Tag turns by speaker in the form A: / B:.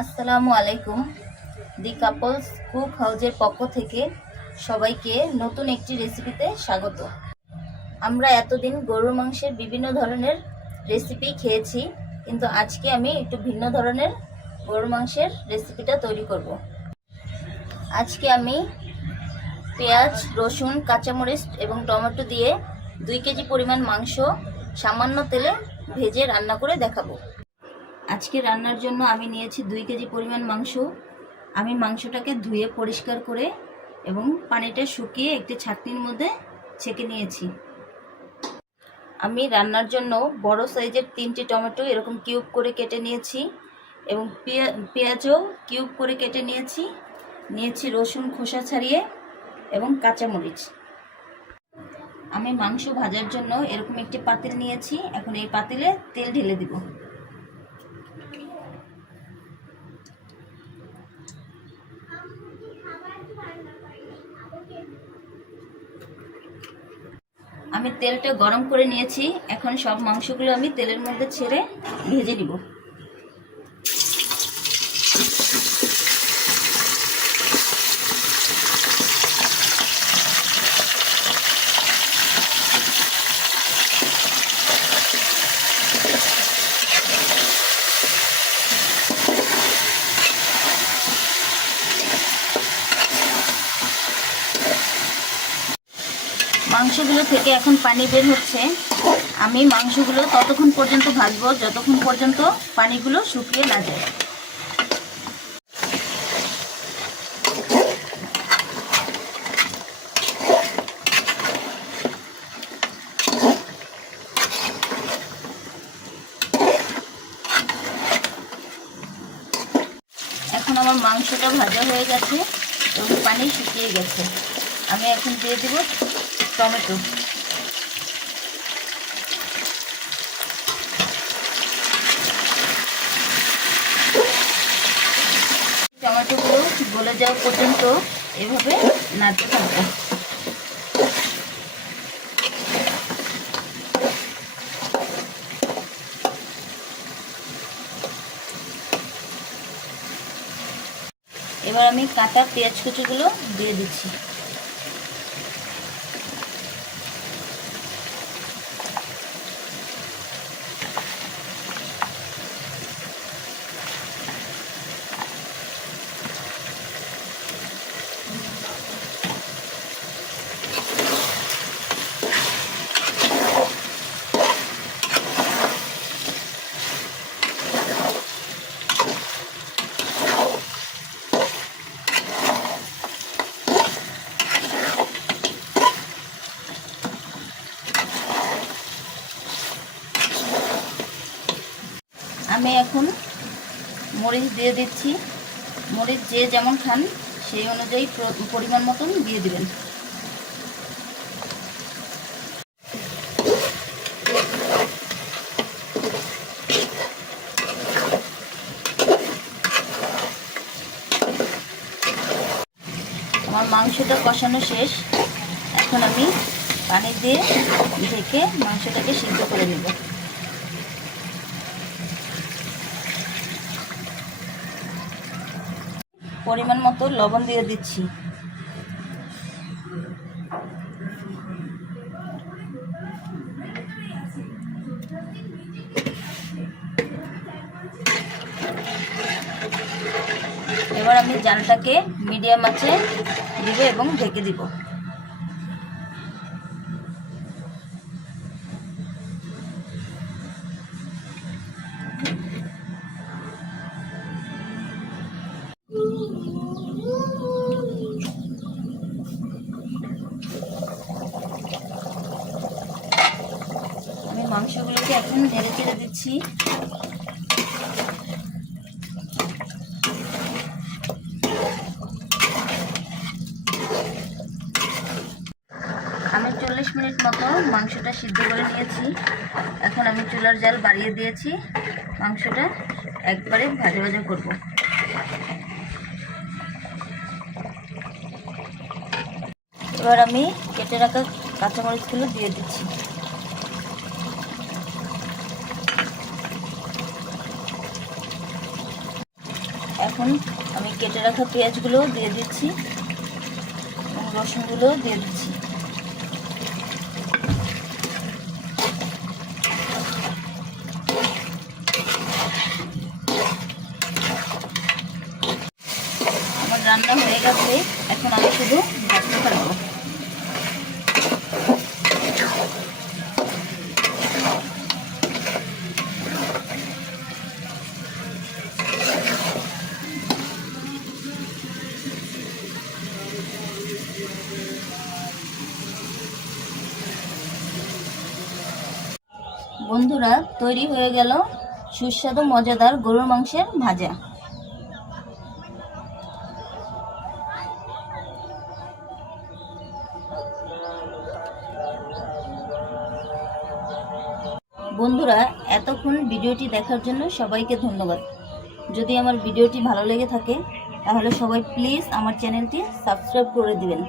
A: আসসালামু আলাইকুম। দি couples cook হাউজের পক্ষ থেকে সবাইকে নতুন একটি রেসিপিতে স্বাগত। আমরা এতদিন গরুর মাংসের বিভিন্ন ধরনের রেসিপি খেয়েছি, কিন্তু আজকে আমি একটু ভিন্ন ধরনের গরুর মাংসের রেসিপিটা তৈরি করব। আজকে আমি পেঁয়াজ, রসুন, কাঁচামরিচ এবং টমেটো দিয়ে দুই কেজি পরিমাণ মাংস সামান্য তেলে ভেজে রান্না করে দেখাবো। আজকে রান্নার জন্য আমি নিয়েছি দুই কেজি পরিমাণ মাংস। আমি মাংসটাকে ধুয়ে পরিষ্কার করে এবং পানিটা শুকিয়ে একটি ছাকনির মধ্যে ছেঁকে নিয়েছি। আমি রান্নার জন্য বড় সাইজের তিনটি টমেটো এরকম কিউব করে কেটে নিয়েছি এবং পেঁয়া- পেঁয়াজও কিউব করে কেটে নিয়েছি। নিয়েছি রসুন খোসা ছাড়িয়ে এবং কাঁচামরিচ। আমি মাংস ভাজার জন্য এরকম একটি পাতিল নিয়েছি। এখন এই পাতিলে তেল ঢেলে দিব। আমি তেলটা গরম করে নিয়েছি। এখন সব মাংসগুলো আমি তেলের মধ্যে ছেড়ে ভেজে নিব। মাংসগুলো থেকে এখন পানি বের হচ্ছে। আমি মাংসগুলো ততক্ষণ পর্যন্ত ভাজবো, যতক্ষণ পর্যন্ত পানিগুলো শুকিয়ে না যায়। এখন আমার মাংসটা ভাজা হয়ে গেছে এবং পানি শুকিয়ে গেছে। আমি এখন দিয়ে দেব টমেটো টমেটোগুলো গলে যাওয়া পর্যন্ত এভাবে নাড়তে থাকব। এবার আমি কাঁটা পেঁয়াজ কুচিগুলো দিয়ে দিচ্ছি। আমি এখন মরিচ দিয়ে দিচ্ছি। মরিচ যে যেমন খান, সেই অনুযায়ী পরিমাণ মতন দিয়ে দিবেন। আমার মাংসটা কষানো শেষ। এখন আমি পানি দিয়ে ঢেকে মাংসটাকে সিদ্ধ করে নেব। পরিমাণ মতো লবণ দিয়ে দিচ্ছি। এবার আমি জালটাকে মিডিয়াম আছে দিব এবং ঢেকে দিব। আমি মাংসগুলোকে এখন নেড়ে চেড়ে দিচ্ছি। আমি চল্লিশ মিনিট মতো মাংসটা সিদ্ধ করে নিয়েছি। এখন আমি চুলার জাল বাড়িয়ে দিয়েছি। মাংসটা একবারে ভাজা ভাজা করব। এবার আমি কেটে রাখা কাঁচামরিচগুলো দিয়ে দিচ্ছি। এখন আমি কেটে রাখা পেঁয়াজগুলোও দিয়ে দিচ্ছি এবং রসুনগুলোও দিয়ে দিচ্ছি। আমার রান্না হয়ে গেছে। এখন আমি শুধু বন্ধুরা, তৈরি হয়ে গেল সুস্বাদু, মজাদার গরুর মাংসের ভাজা। বন্ধুরা, এতক্ষণ ভিডিওটি দেখার জন্য সবাইকে ধন্যবাদ। যদি আমার ভিডিওটি ভালো লেগে থাকে, তাহলে সবাই প্লিজ আমার চ্যানেলটি সাবস্ক্রাইব করে দিবেন।